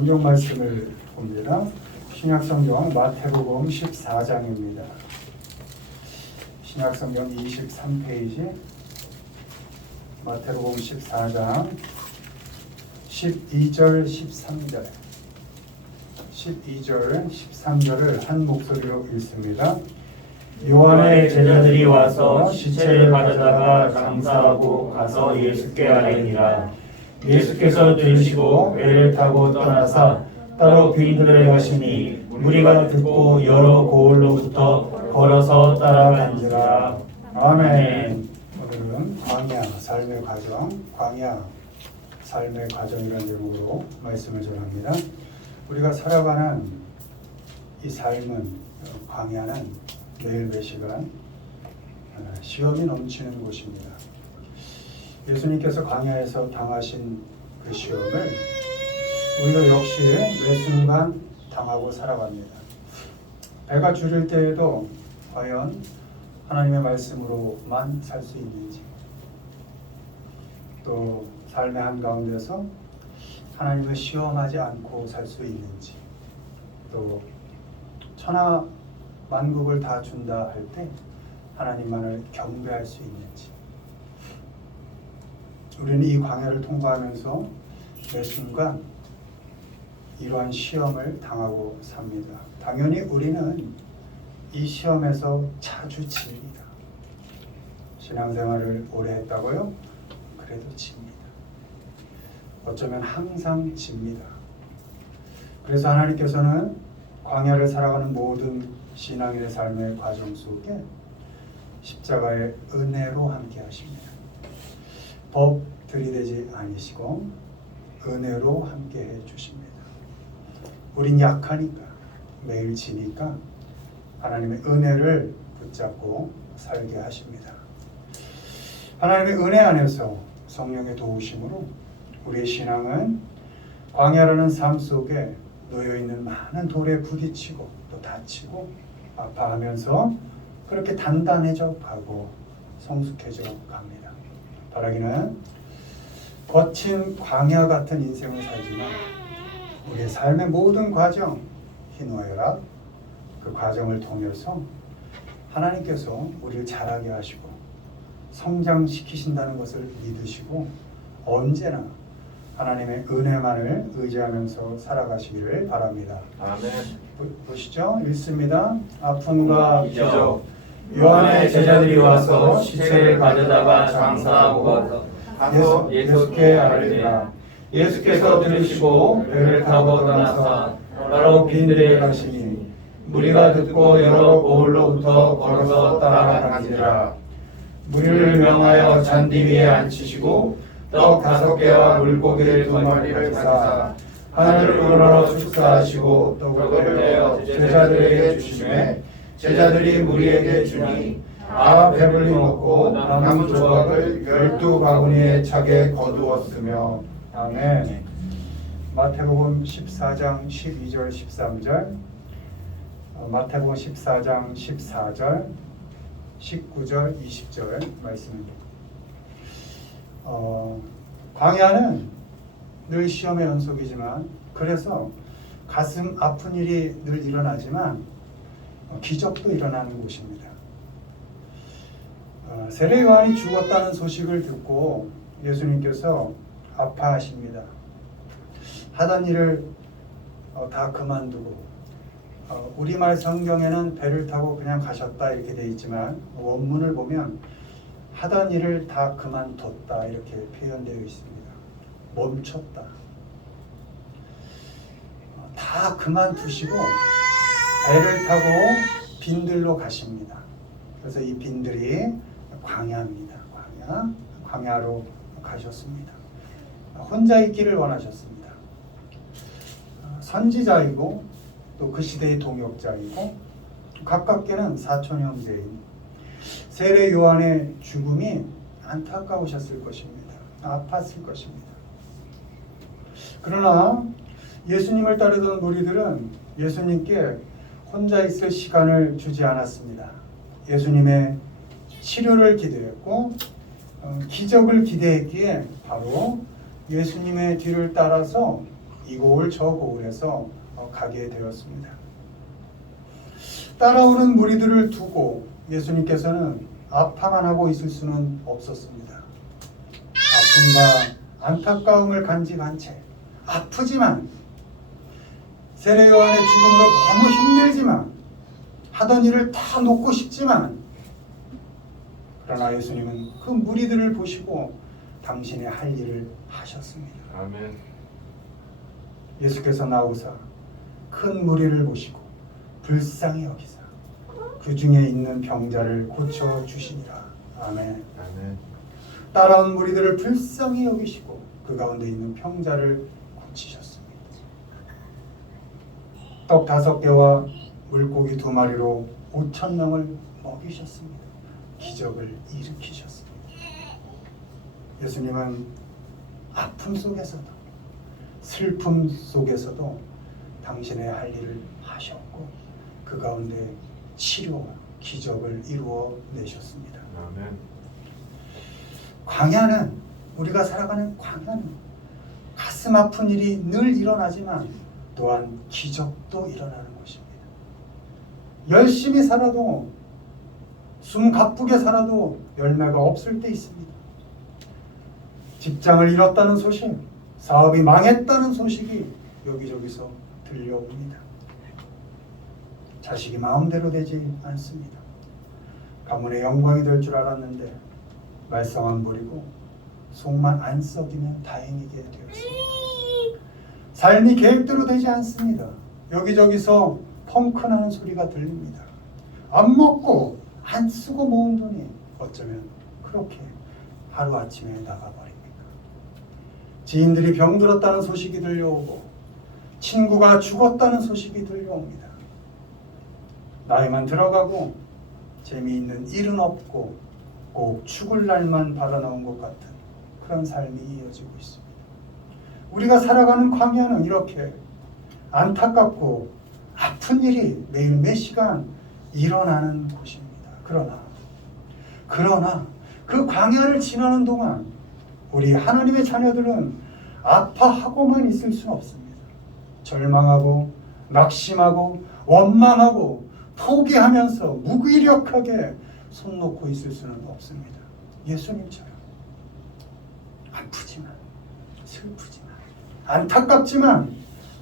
성경 말씀을 봅니다. 신약성경 마태복음 14장입니다. 신약성경 23페이지 마태복음 14장 12절 13절 12절 13절을 한 목소리로 읽습니다. 요한의 제자들이 와서 시체를 가져다가 장사하고 가서 예수께 아뢰니라. 예수께서 들으시고 배를 타고 떠나사 따로 빈들에 가시니 무리가 듣고 여러 고을로부터 걸어서 따라간지라. 아멘. 오늘은 광야 삶의 과정이라는 제목으로 말씀을 전합니다. 우리가 살아가는 이 삶은 광야는 매일 매 시간 시험이 넘치는 곳입니다. 예수님께서 광야에서 당하신 그 시험을 우리가 역시 매 순간 당하고 살아갑니다. 배가 줄일 때에도 과연 하나님의 말씀으로만 살 수 있는지, 또 삶의 한가운데서 하나님을 시험하지 않고 살 수 있는지, 또 천하 만국을 다 준다 할 때 하나님만을 경배할 수 있는지, 우리는 이 광야를 통과하면서 매 순간 이러한 시험을 당하고 삽니다. 당연히 우리는 이 시험에서 자주 집니다. 신앙생활을 오래 했다고요? 그래도 집니다. 어쩌면 항상 집니다. 그래서 하나님께서는 광야를 살아가는 모든 신앙인의 삶의 과정 속에 십자가의 은혜로 함께 하십니다. 법 들이대지 아니시고 은혜로 함께 해 주십니다. 우린 약하니까, 매일 지니까 하나님의 은혜를 붙잡고 살게 하십니다. 하나님의 은혜 안에서 성령의 도우심으로 우리의 신앙은 광야라는 삶 속에 놓여있는 많은 돌에 부딪히고 또 다치고 아파하면서 그렇게 단단해져 가고 성숙해져 갑니다. 바라기는 거친 광야 같은 인생을 살지만 우리의 삶의 모든 과정, 희노애락, 그 과정을 통해서 하나님께서 우리를 자라게 하시고 성장시키신다는 것을 믿으시고 언제나 하나님의 은혜만을 의지하면서 살아가시기를 바랍니다. 아멘. 보시죠. 읽습니다. 아픔과 기적. 요한의 제자들이 와서 시체를 가져다가 장사하고 가서 예수께 아뢰니라. 예수께서 들으시고 배를 타고 떠나사 따로 빈들에 가시니 무리가 듣고 여러 고을로부터 걸어서 따라가니라. 무리를 명하여 잔디 위에 앉히시고 떡 5개와 물고기를 2마리를 사사 하늘을 우러러 축사하시고 떡을 떼어 제자들에게 주시매 제자들이 무리에게 주니 배불리 먹고 남은 조각을 12바구니에 차게 거두었으며. 아멘. 마태복음 14장 12절 13절, 마태복음 14장 14절 19절 20절 말씀입니다. 광야는 늘 시험의 연속이지만, 그래서 가슴 아픈 일이 늘 일어나지만 기적도 일어나는 곳입니다. 세례 요한이 죽었다는 소식을 듣고 예수님께서 아파하십니다. 하던 일을 다 그만두고, 우리말 성경에는 배를 타고 그냥 가셨다 이렇게 되어 있지만 원문을 보면 하던 일을 다 그만뒀다 이렇게 표현되어 있습니다. 멈췄다. 다 그만두시고 배를 타고 빈들로 가십니다. 그래서 이 빈들이 광야입니다. 광야로 가셨습니다. 혼자 있기를 원하셨습니다. 선지자이고 또 그 시대의 동역자이고 가깝게는 사촌 형제인 세례 요한의 죽음이 안타까우셨을 것입니다. 아팠을 것입니다. 그러나 예수님을 따르던 무리들은 예수님께 혼자 있을 시간을 주지 않았습니다. 예수님의 치료를 기대했고 기적을 기대했기에 바로 예수님의 뒤를 따라서 이 고을 저 고을에서 가게 되었습니다. 따라오는 무리들을 두고 예수님께서는 아파만 하고 있을 수는 없었습니다. 아픔과 안타까움을 간직한 채 아프지만 세례 요한의 죽음으로 너무 힘들지만 하던 일을 다 놓고 싶지만 그러나 예수님은 그 무리들을 보시고 당신의 할 일을 하셨습니다. 아멘. 예수께서 나오사 큰 무리를 보시고 불쌍히 여기사 그 중에 있는 병자를 고쳐 주시니라. 아멘. 아멘. 따라온 무리들을 불쌍히 여기시고 그 가운데 있는 병자를 고치셨습니다. 떡 5개와 물고기 2마리로 5,000명을 먹이셨습니다. 기적을 일으키셨습니다. 예수님은 아픔 속에서도 슬픔 속에서도 당신의 할 일을 하셨고 그 가운데 치료, 기적을 이루어 내셨습니다. 아멘. 광야는 우리가 살아가는 광야는 가슴 아픈 일이 늘 일어나지만 또한 기적도 일어나는 것입니다. 열심히 살아도 숨 가쁘게 살아도 열매가 없을 때 있습니다. 직장을 잃었다는 소식, 사업이 망했다는 소식이 여기저기서 들려옵니다. 자식이 마음대로 되지 않습니다. 가문의 영광이 될 줄 알았는데 말썽은 부리고 속만 안 썩이면 다행이게 되었습니다. 삶이 계획대로 되지 않습니다. 여기저기서 펑크나는 소리가 들립니다. 안 먹고 안 쓰고 모은 돈이 어쩌면 그렇게 하루아침에 나가버립니다. 지인들이 병들었다는 소식이 들려오고 친구가 죽었다는 소식이 들려옵니다. 나이만 들어가고 재미있는 일은 없고 꼭 죽을 날만 바라나온 것 같은 그런 삶이 이어지고 있습니다. 우리가 살아가는 광야는 이렇게 안타깝고 아픈 일이 매일 몇 시간 일어나는 곳입니다. 그러나 그 광야를 지나는 동안 우리 하나님의 자녀들은 아파하고만 있을 수는 없습니다. 절망하고 낙심하고 원망하고 포기하면서 무기력하게 손 놓고 있을 수는 없습니다. 예수님처럼 아프지만 슬프지만 안타깝지만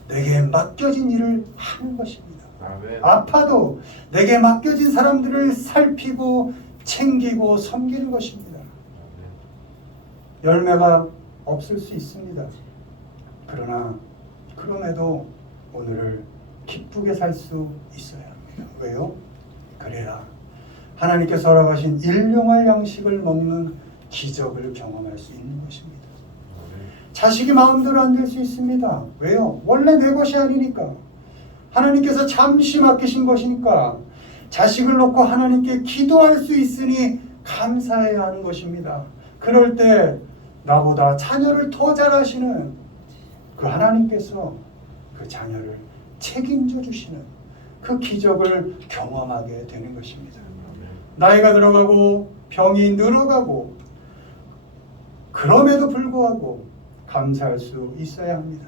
내게 맡겨진 일을 하는 것입니다. 아멘. 아파도 내게 맡겨진 사람들을 살피고 챙기고 섬기는 것입니다. 열매가 없을 수 있습니다. 그러나 그럼에도 오늘을 기쁘게 살 수 있어야 합니다. 왜요? 그래야 하나님께서 허락하신 일용할 양식을 먹는 기적을 경험할 수 있는 것입니다. 자식이 마음대로 안 될 수 있습니다. 왜요? 원래 내 것이 아니니까. 하나님께서 잠시 맡기신 것이니까 자식을 놓고 하나님께 기도할 수 있으니 감사해야 하는 것입니다. 그럴 때 나보다 자녀를 더 잘하시는 그 하나님께서 그 자녀를 책임져 주시는 그 기적을 경험하게 되는 것입니다. 나이가 들어가고 병이 늘어가고 그럼에도 불구하고 감사할 수 있어야 합니다.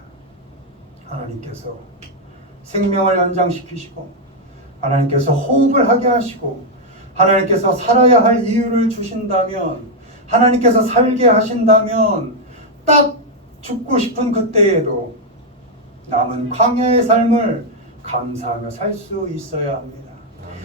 하나님께서 생명을 연장시키시고 하나님께서 호흡을 하게 하시고 하나님께서 살아야 할 이유를 주신다면 하나님께서 살게 하신다면 딱 죽고 싶은 그때에도 남은 광야의 삶을 감사하며 살 수 있어야 합니다.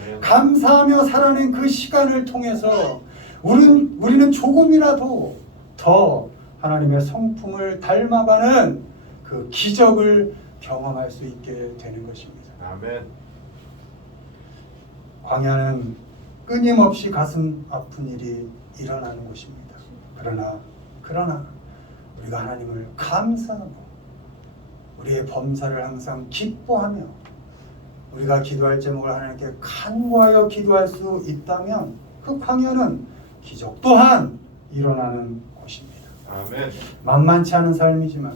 아멘. 감사하며 살아낸 그 시간을 통해서 우리는 조금이라도 더 하나님의 성품을 닮아가는 그 기적을 경험할 수 있게 되는 것입니다. 아멘. 광야는 끊임없이 가슴 아픈 일이 일어나는 곳입니다. 그러나 우리가 하나님을 감사하고 우리의 범사를 항상 기뻐하며 우리가 기도할 제목을 하나님께 간구하여 기도할 수 있다면 그 광야는 기적 또한 일어나는 곳입니다. 아멘. 만만치 않은 삶이지만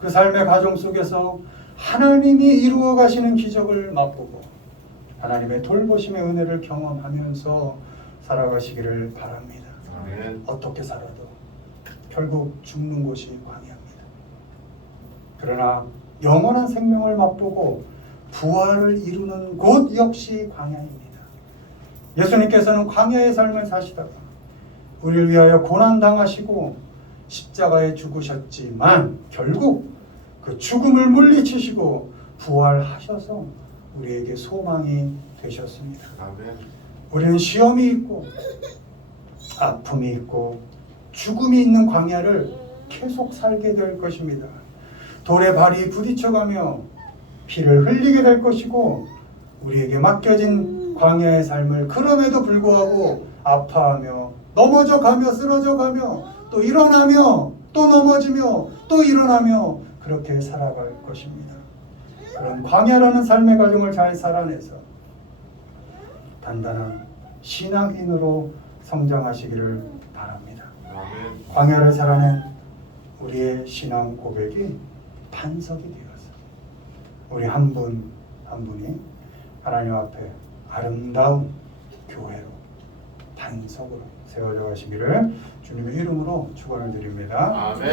그 삶의 과정 속에서 하나님이 이루어 가시는 기적을 맛보고 하나님의 돌보심의 은혜를 경험하면서 살아가시기를 바랍니다. 아멘. 어떻게 살아도 결국 죽는 곳이 광야입니다. 그러나 영원한 생명을 맛보고 부활을 이루는 곳 역시 광야입니다. 예수님께서는 광야의 삶을 사시다가 우리를 위하여 고난당하시고 십자가에 죽으셨지만 결국 그 죽음을 물리치시고 부활하셔서 우리에게 소망이 되셨습니다. 아멘. 우리는 시험이 있고 아픔이 있고 죽음이 있는 광야를 계속 살게 될 것입니다. 돌에 발이 부딪혀가며 피를 흘리게 될 것이고 우리에게 맡겨진 광야의 삶을 그럼에도 불구하고 아파하며 넘어져 가며 쓰러져 가며 또 일어나며 또 넘어지며 또 일어나며 그렇게 살아갈 것입니다. 그런 광야라는 삶의 과정을 잘 살아내서 단단한 신앙인으로 성장하시기를 바랍니다. 아멘. 광야를 살아낸 우리의 신앙 고백이 반석이 되어서 우리 한 분 한 분이 하나님 앞에 아름다운 교회로 반석으로 세워져 가시기를 주님의 이름으로 축원을 드립니다. 아멘.